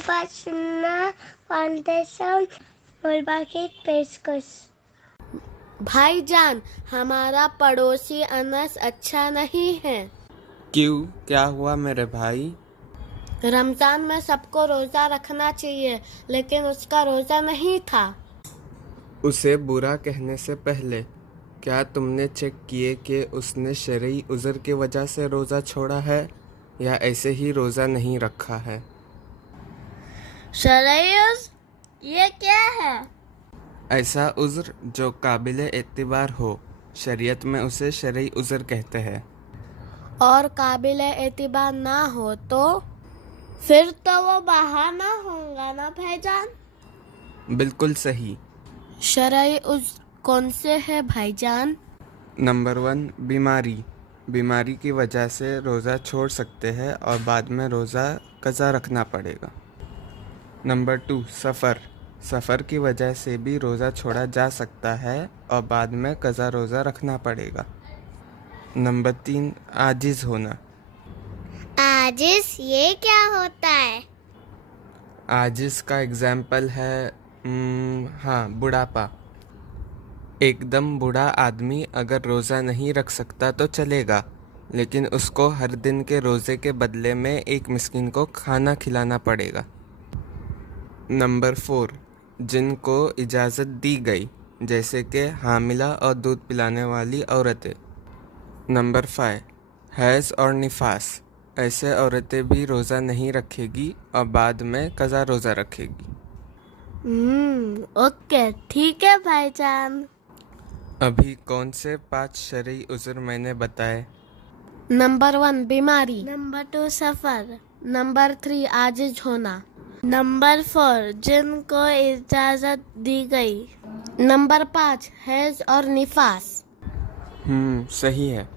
बाबा सुनना फाउंडेशन मुलबा की पेशकश। भाईजान, हमारा पड़ोसी अनस अच्छा नहीं है। क्यों, क्या हुआ मेरे भाई? रमजान में सबको रोजा रखना चाहिए, लेकिन उसका रोजा नहीं था। उसे बुरा कहने से पहले क्या तुमने चेक किए कि उसने शरई उज़र की वजह से रोज़ा छोड़ा है या ऐसे ही रोज़ा नहीं रखा है? शरईउज़, ये क्या है? ऐसा उज़र जो काबिल एतबार हो, शरीयत में उसे शरई उज़र कहते हैं। और काबिल एतबार ना हो तो फिर तो वो बहाना होगा ना भाईजान? बिल्कुल सही। शरई उज़्र कौन से है भाईजान? नंबर 1, बीमारी की वजह से रोज़ा छोड़ सकते हैं और बाद में रोज़ा कज़ा रखना पड़ेगा। नंबर 2, सफ़र की वजह से भी रोज़ा छोड़ा जा सकता है और बाद में कज़ा रोज़ा रखना पड़ेगा। नंबर 3, आजिज़ होना। आजिज़ ये क्या होता है? आजिज़ का एग्जाम्पल है बुढ़ापा। एकदम बूढ़ा आदमी अगर रोज़ा नहीं रख सकता तो चलेगा, लेकिन उसको हर दिन के रोज़े के बदले में एक मिस्कीन को खाना खिलाना पड़ेगा। नंबर 4, जिनको इजाज़त दी गई, जैसे कि हामिला और दूध पिलाने वाली औरतें। नंबर 5, हैज़ और निफास, ऐसे औरतें भी रोज़ा नहीं रखेगी और बाद में कज़ा रोज़ा रखेगी। ओके, ठीक है भाईजान। अभी कौन से 5 शरई उज़र मैंने बताए? नंबर 1 बीमारी, नंबर 2 सफर, नंबर 3 आजिज होना, नंबर 4 जिनको इजाजत दी गई, नंबर 5 हैज और निफास। सही है।